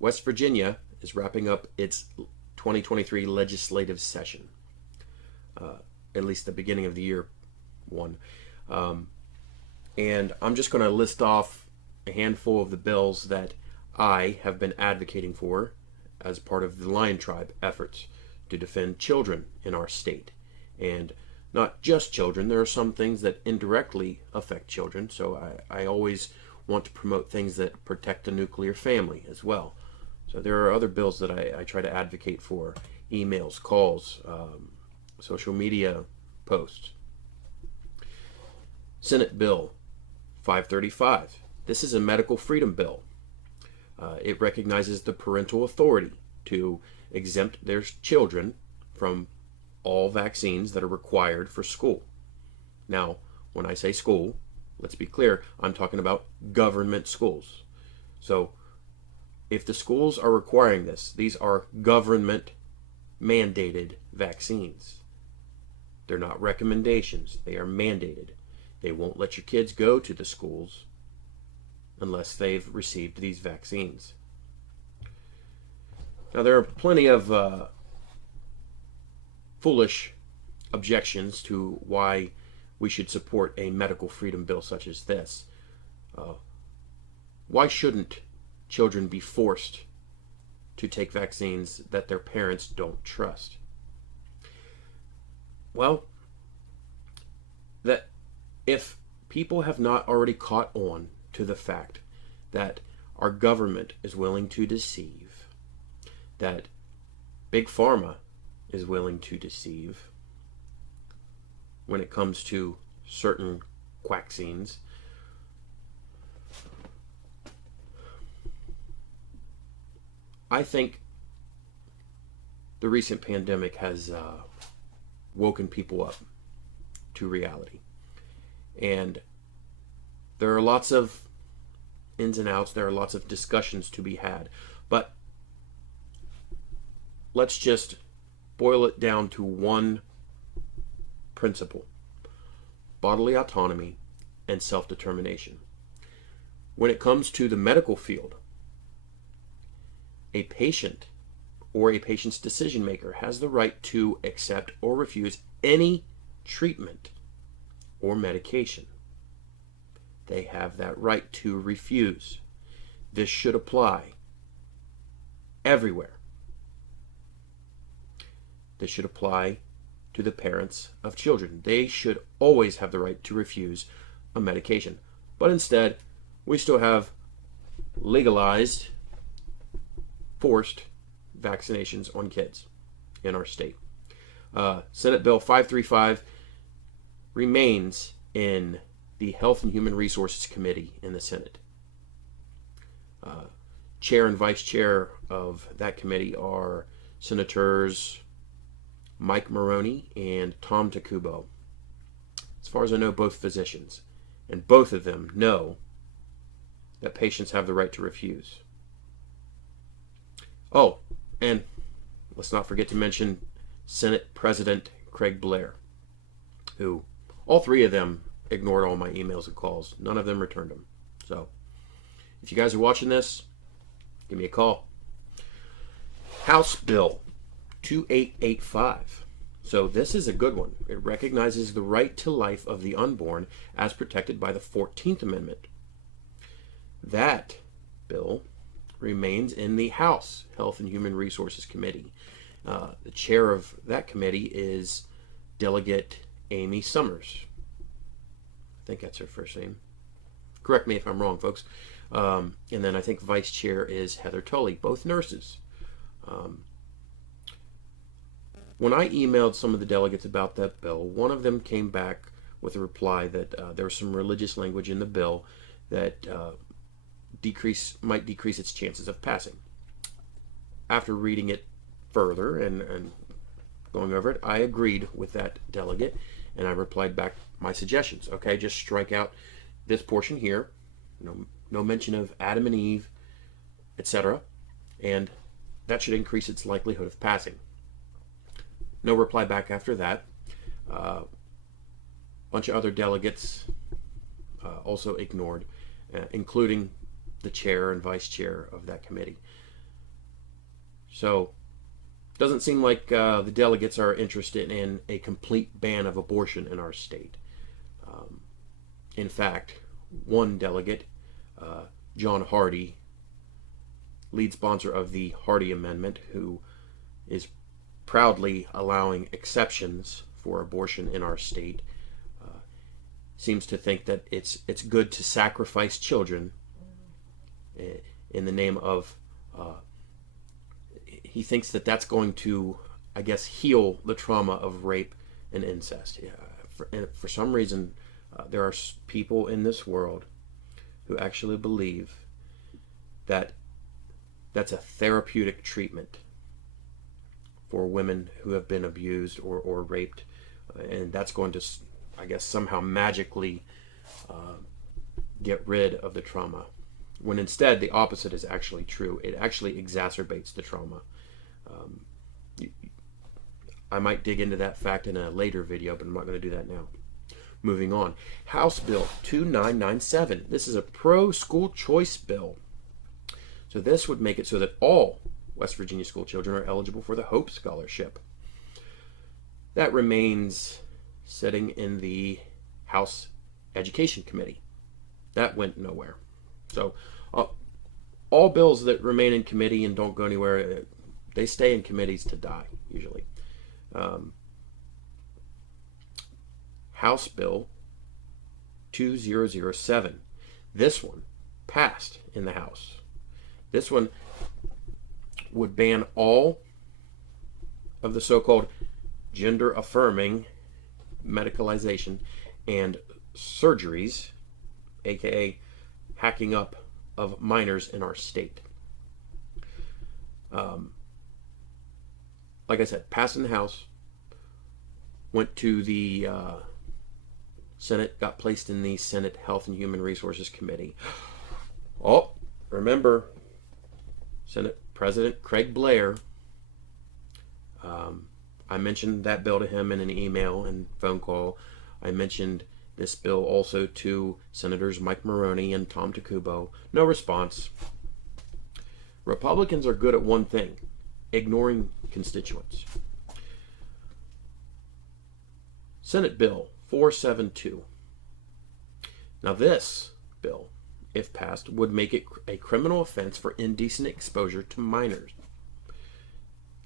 West Virginia is wrapping up its 2023 legislative session, at least the beginning of the year one. And I'm just going to list off a handful of the bills that I have been advocating for as part of the Lion Tribe efforts to defend children in our state. And not just children, there are some things that indirectly affect children, so I always want to promote things that protect the nuclear family as well. So there are other bills that I try to advocate for: emails, calls, social media posts. Senate Bill 535. This is a medical freedom bill. It recognizes the parental authority to exempt their children from all vaccines that are required for school. Now, when I say school, let's be clear, I'm talking about government schools. So if the schools are requiring this, these are government mandated vaccines. They're not recommendations, they are mandated. They won't let your kids go to the schools unless they've received these vaccines. Now, there are plenty of foolish objections to why we should support a medical freedom bill such as this. Why shouldn't children be forced to take vaccines that their parents don't trust? Well, that if people have not already caught on to the fact that our government is willing to deceive, that Big Pharma is willing to deceive when it comes to certain vaccines, I think the recent pandemic has woken people up to reality. And there are lots of ins and outs, there are lots of discussions to be had. But let's just boil it down to one principle: bodily autonomy and self-determination. When it comes to the medical field, a patient or a patient's decision maker has the right to accept or refuse any treatment or medication. They have that right to refuse. This should apply everywhere. This should apply to the parents of children. They should always have the right to refuse a medication. But instead, we still have legalized, forced vaccinations on kids in our state. Senate Bill 535 remains in the Health and Human Resources Committee in the Senate. Chair and vice chair of that committee are Senators Mike Maroney and Tom Takubo. As far as I know, both physicians, and both of them know that patients have the right to refuse. Oh, and let's not forget to mention Senate President Craig Blair, who all three of them ignored all my emails and calls. None of them returned them. So if you guys are watching this, give me a call. House Bill 2885. So this is a good one. It recognizes the right to life of the unborn as protected by the 14th Amendment. That bill remains in the House Health and Human Resources Committee. The chair of that committee is Delegate Amy Summers. I think that's her first name. Correct me if I'm wrong, folks. And then I think vice chair is Heather Tully, both nurses. When I emailed some of the delegates about that bill, one of them came back with a reply that there was some religious language in the bill that might decrease its chances of passing. After reading it further and going over it, I agreed with that delegate, and I replied back my suggestions. Okay, just strike out this portion here, no mention of Adam and Eve, etc., and that should increase its likelihood of passing. No reply back after that. A bunch of other delegates also ignored, including the chair and vice chair of that committee. So, doesn't seem like the delegates are interested in a complete ban of abortion in our state. In fact, one delegate, John Hardy, lead sponsor of the Hardy Amendment, who is proudly allowing exceptions for abortion in our state, seems to think that it's good to sacrifice children in the name of. He thinks that that's going to, I guess, heal the trauma of rape and incest. And for some reason, there are people in this world who actually believe that that's a therapeutic treatment for women who have been abused or raped, and that's going to, I guess, somehow magically get rid of the trauma, when instead the opposite is actually true. It actually exacerbates the trauma. I might dig into that fact in a later video, but I'm not going to do that now. Moving on. House Bill 2997. This is a pro-school choice bill. So this would make it so that all West Virginia school children are eligible for the Hope Scholarship. That remains sitting in the House Education Committee. That went nowhere. So all bills that remain in committee and don't go anywhere, they stay in committees to die, usually. House Bill 2007. This one passed in the House. This one would ban all of the so-called gender-affirming medicalization and surgeries, aka hacking up of minors in our state. Like I said, passed in the House, went to the Senate, got placed in the Senate Health and Human Resources Committee. Oh, remember, Senate President Craig Blair. I mentioned that bill to him in an email and phone call. I mentioned this bill also to Senators Mike Maroney and Tom Takubo. No response. Republicans are good at one thing: ignoring constituents. Senate Bill 472. Now this bill, if passed, would make it a criminal offense for indecent exposure to minors.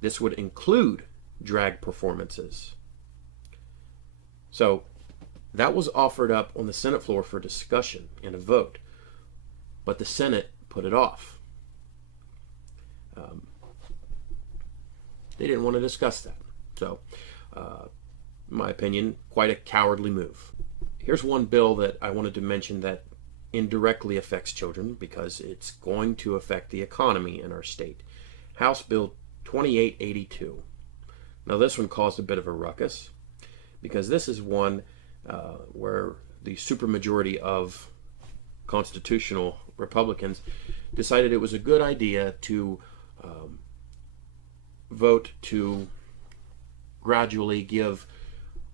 This would include drag performances. So that was offered up on the Senate floor for discussion and a vote, but the Senate put it off. They didn't want to discuss that. So, in my opinion, quite a cowardly move. Here's one bill that I wanted to mention that indirectly affects children because it's going to affect the economy in our state. House Bill 2882. Now this one caused a bit of a ruckus because this is one where the supermajority of constitutional Republicans decided it was a good idea to vote to gradually give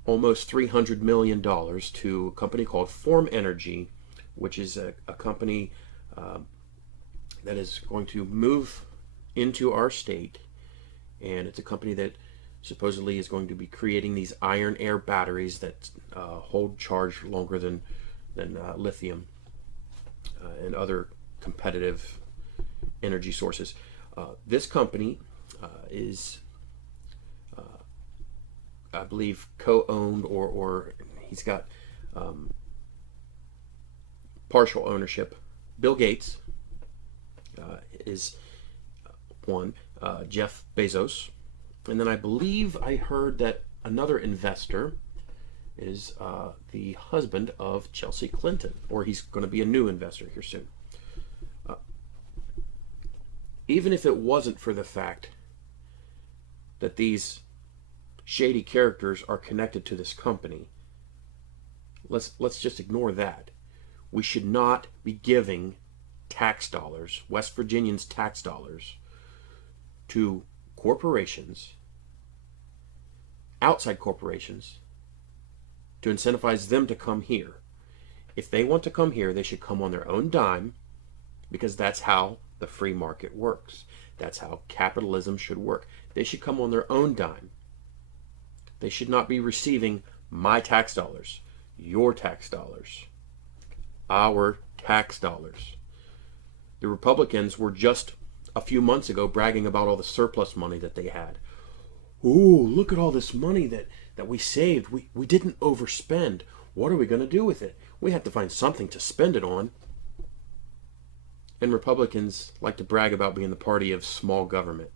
almost $300 million to a company called Form Energy, which is a company that is going to move into our state, and it's a company that supposedly is going to be creating these iron air batteries that hold charge longer than lithium and other competitive energy sources. This company is, I believe, co-owned or he's got partial ownership. Bill Gates is one, Jeff Bezos, and then I believe I heard that another investor is the husband of Chelsea Clinton, or he's going to be a new investor here soon. Even if it wasn't for the fact that these shady characters are connected to this company, let's just ignore that. We should not be giving tax dollars, West Virginians' tax dollars, to corporations, outside corporations, to incentivize them to come here. If they want to come here, they should come on their own dime, because that's how the free market works. That's how capitalism should work. They should come on their own dime. They should not be receiving my tax dollars, your tax dollars, our tax dollars. The Republicans were just a few months ago bragging about all the surplus money that they had. Ooh, look at all this money that we saved. We didn't overspend. What are we going to do with it? We have to find something to spend it on. And Republicans like to brag about being the party of small government.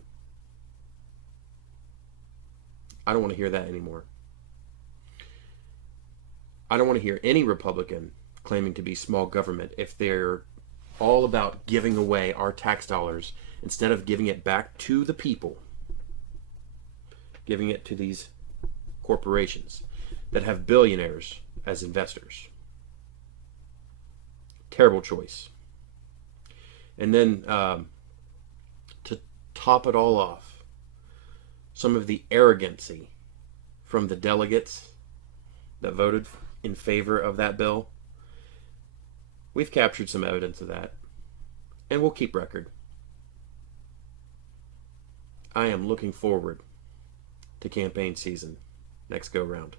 I don't want to hear that anymore. I don't want to hear any Republican claiming to be small government if they're all about giving away our tax dollars instead of giving it back to the people, giving it to these corporations that have billionaires as investors. Terrible choice. And then to top it all off, some of the arrogancy from the delegates that voted in favor of that bill. We've captured some evidence of that, and we'll keep record. I am looking forward to campaign season next go round.